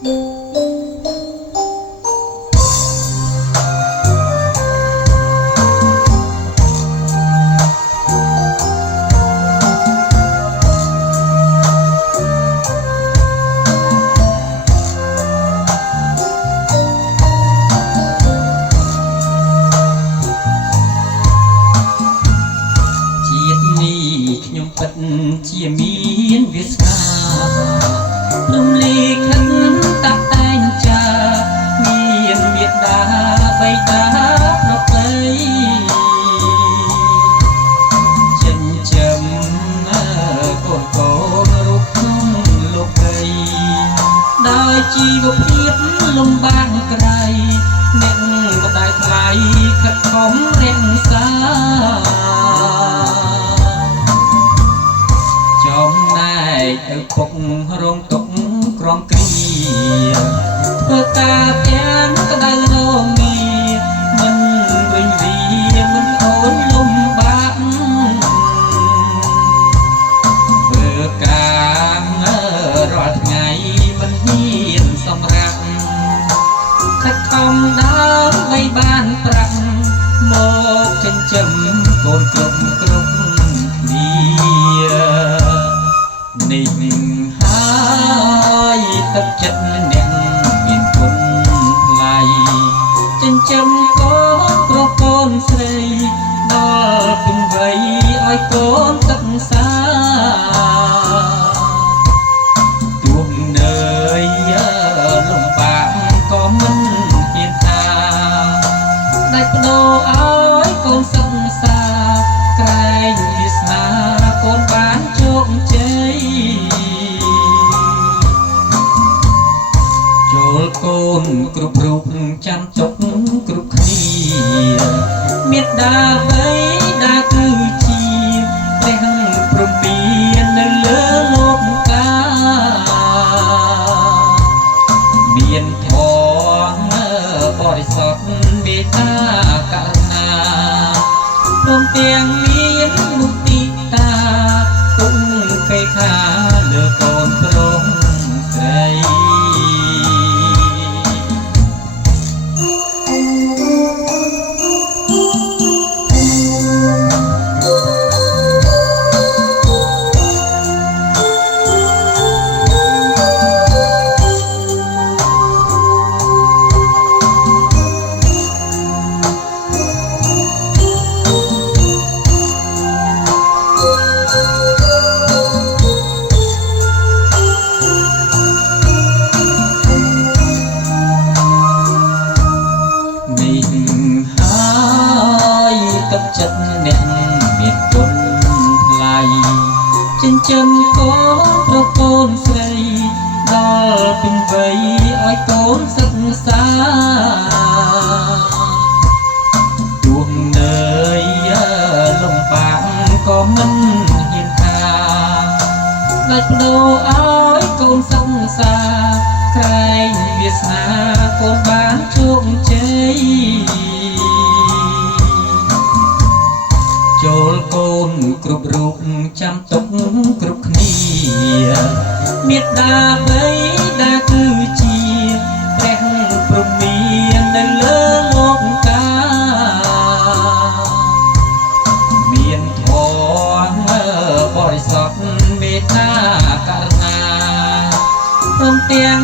ជាមានវាសនារំលែកខិនតាក់តែងចាមានមេត្តាបៃតាប្រពៃចិញ្ចឹមកូនកូនរូបក្នុងលោកីដោយជីវភាពលំបាកក្រៃអ្នកម្ដាយថ្លៃខិតខំរក្សាឪពុករងទុកក្រំគ្រាធ្វើការទាំងក្តៅរងាមិនវិញវីមិនអូនលំបាកធ្វើការរាល់ថ្ងៃមិនហ៊ានសម្រាប់ខិតខំដើម្បីបានប្រាក់មកចិញ្ចឹមកូនគ្រប់គ្នានេះហើយទឹកចិត្តអ្នកមានគុណថ្លៃចិញ្ចឹមកូនប្រកូនស្រីដល់ពេញវ័យឲ្យកូនសិក្សាទោះនើយលំបាកក៏មិនហ៊ានថាដាច់បដូរឲ្យកូនសិក្សាក្រែងវាសនាកូនបានជោគជ័យចូលកូនគ្រប់រូបចាំទុកគ្រប់គ្នាមេត្តាបៃតាគឺជាព្រះព្រមាននៅលើលោកកាមានធម៌បរិសុទ្ធមេត្តាករុណាព្រមទាំងមានមុទិតាទុំពេខាលើកូនប្រុសស្រីចិត្តអ្នកមានគុណថ្លៃចិញ្ចឹមកូនប្រកូនស្រីដល់ពេញវ័យឲ្យកូនសិក្សាទោះនើយលំបាកក៏មិនហ៊ានថាដាច់បដូរឲ្យកូនសិក្សាក្រែងវាសនាកូនបានជោគជ័យចូលកូនគ្រប់រូបចាំទុកគ្រប់គ្នាមេត្តាបៃតាគឺជាព្រះព្រមាននៅលើលោកកាមានធម៌បរិសុទ្ធមេត្តាករុណាព្រមទាំង